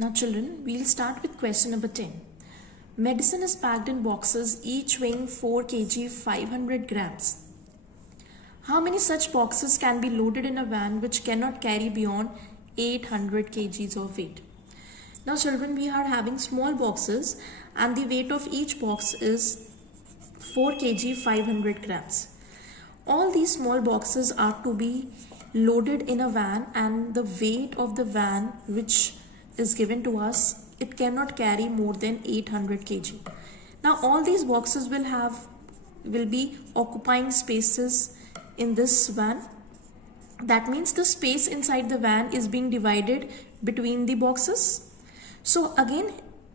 Now children, we'll start with question number 10. Medicine is packed in boxes each weighing 4 kg 500 grams. How many such boxes can be loaded in a van which cannot carry beyond 800 kgs of weight? Now children, we are having small boxes and the weight of each box is 4 kg 500 grams. All these small boxes are to be loaded in a van, and the weight of the van which is given to us, it cannot carry more than 800 kg. Now all these boxes will be occupying spaces in this van. That means the space inside the van is being divided between the boxes. So again,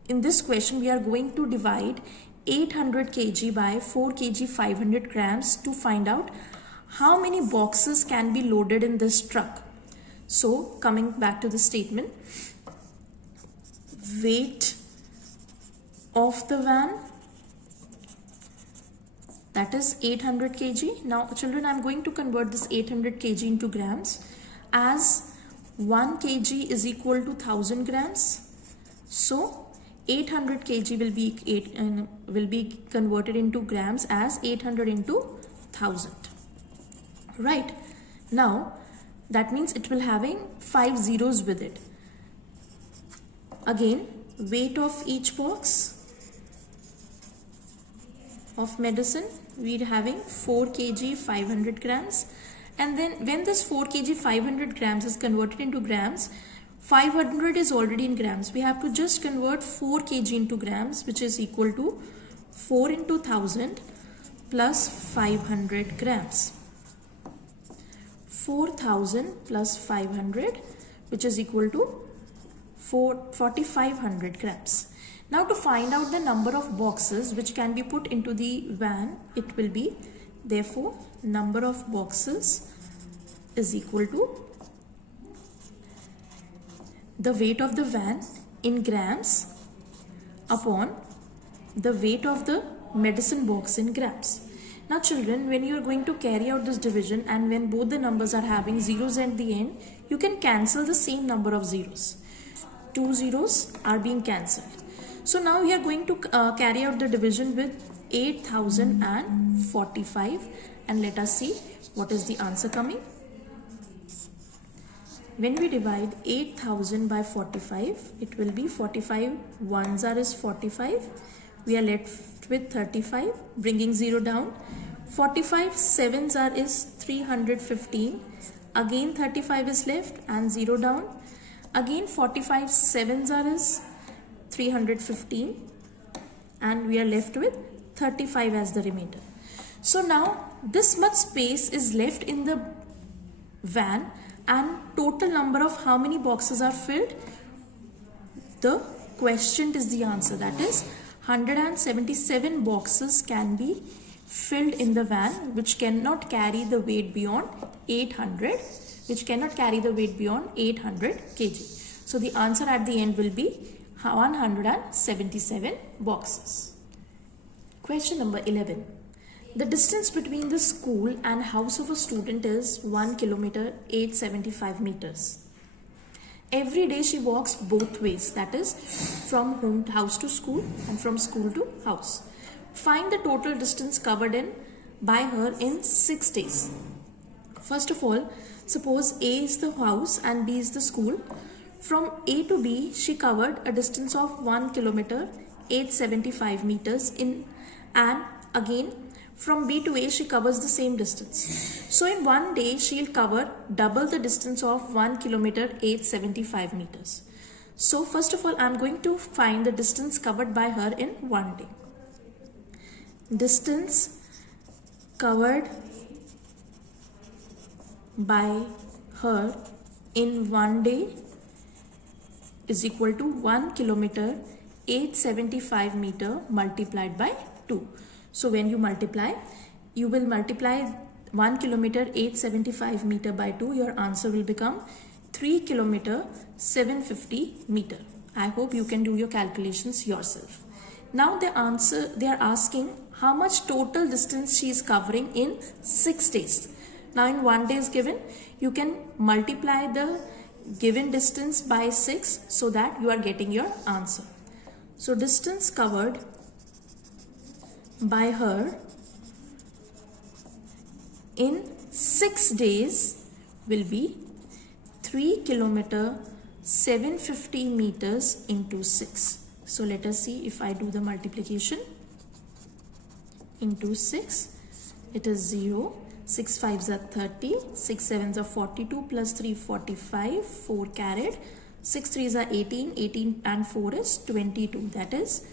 in this question we are going to divide 800 kg by 4 kg 500 grams to find out how many boxes can be loaded in this truck. So coming back to the statement, weight of the van, that is 800 kg. Now children, I am going to convert this 800 kg into grams, as 1 kg is equal to 1000 grams. So 800 kg will be converted into grams as 800 into 1000. Right. Now that means it will having 5 zeros with it. Again, weight of each box of medicine, we are having 4 kg 500 grams, and then when this 4 kg 500 grams is converted into grams, 500 is already in grams. We have to just convert 4 kg into grams, which is equal to 4 into 1000 plus 500 grams. 4000 plus 500, which is equal to 4500 grams. Now to find out the number of boxes which can be put into the van, it will be, therefore, number of boxes is equal to the weight of the van in grams upon the weight of the medicine box in grams. Now children, when you are going to carry out this division and when both the numbers are having zeros at the end, you can cancel the same number of zeros. 2 zeros are being cancelled. So now we are going to carry out the division with 8045, and let us see what is the answer coming. When we divide 8000 by 45, it will be 45 ones are is 45. We are left with 35, bringing 0 down. 45 sevens are is 315. Again 35 is left and 0 down. Again 45 sevens are is 315, and we are left with 35 as the remainder. So now this much space is left in the van, and total number of how many boxes are filled, the question is the answer, that is 177 boxes can be filled in the van which cannot carry the weight beyond 800 kg. So the answer at the end will be 177 boxes. Question number 11. The distance between the school and house of a student is 1 kilometer 875 meters. Every day she walks both ways, that is from house to school and from school to house. Find the total distance covered by her in 6 days. First of all, suppose A is the house and B is the school. From A to B, she covered a distance of 1 kilometer 875 meters and again from B to A she covers the same distance. So in one day she will cover double the distance of 1 kilometer 875 meters. So first of all, I am going to find the distance covered by her in one day. Distance covered by her in one day is equal to 1 kilometer 875 meter multiplied by 2. So when you multiply, you will multiply 1 kilometer 875 meter by 2. Your answer will become 3 kilometer 750 meter. I hope you can do your calculations yourself. Now they are asking how much total distance she is covering in 6 days. Now in one day is given, you can multiply the given distance by 6 so that you are getting your answer. So distance covered by her in 6 days will be 3 kilometer 750 meters into 6. So let us see if I do the multiplication into 6. It is 0. 6 5s are 30, 6 7s are 42 plus 3 45, 4 carried, 6 3s are 18, 18 and 4 is 22. That is,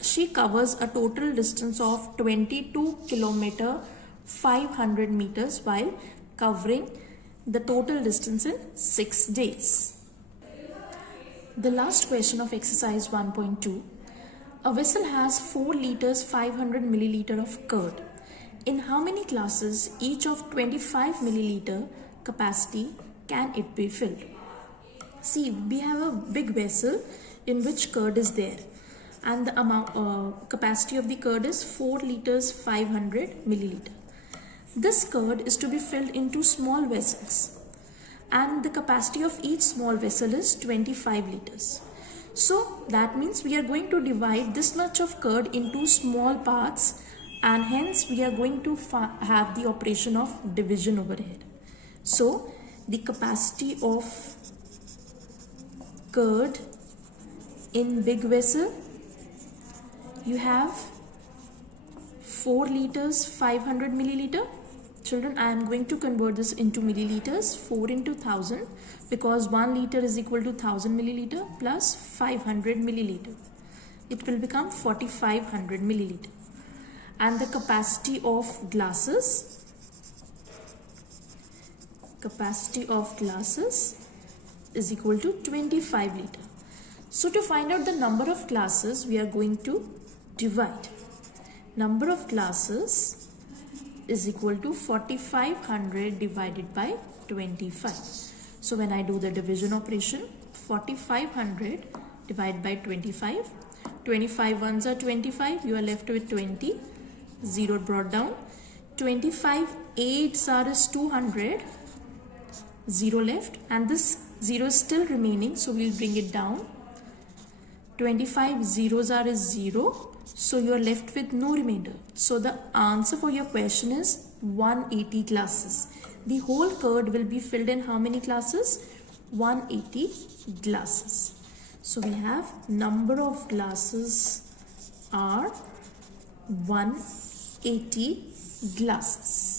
she covers a total distance of 22 kilometer 500 meters while covering the total distance in 6 days. The last question of exercise 1.2. A vessel has 4 liters 500 milliliter of curd. In how many glasses, each of 25 milliliter capacity, can it be filled? See, we have a big vessel in which curd is there, and the amount capacity of the curd is 4 liters 500 milliliter. This curd is to be filled into small vessels, and the capacity of each small vessel is 25 liters. So that means we are going to divide this much of curd into small parts, and hence we are going to have the operation of division over here. So the capacity of curd in big vessel, you have 4 liters 500 milliliter. Children, I am going to convert this into milliliters. 4 into 1000, because 1 liter is equal to 1000 milliliter plus 500 milliliter. It will become 4500 milliliter. And the capacity of glasses is equal to 25 liter. So to find out the number of glasses, we are going to divide. Number of glasses is equal to 4500 divided by 25. So when I do the division operation, 4500 divided by 25, 25 ones are 25, you are left with 20, 0 brought down, 25 8s are is 200, 0 left, and this 0 is still remaining, so we'll bring it down. 25 zeros are is 0, so you are left with no remainder. So the answer for your question is 180 glasses. The whole curd will be filled in how many glasses? 180 glasses. So we have number of glasses are 180 glasses.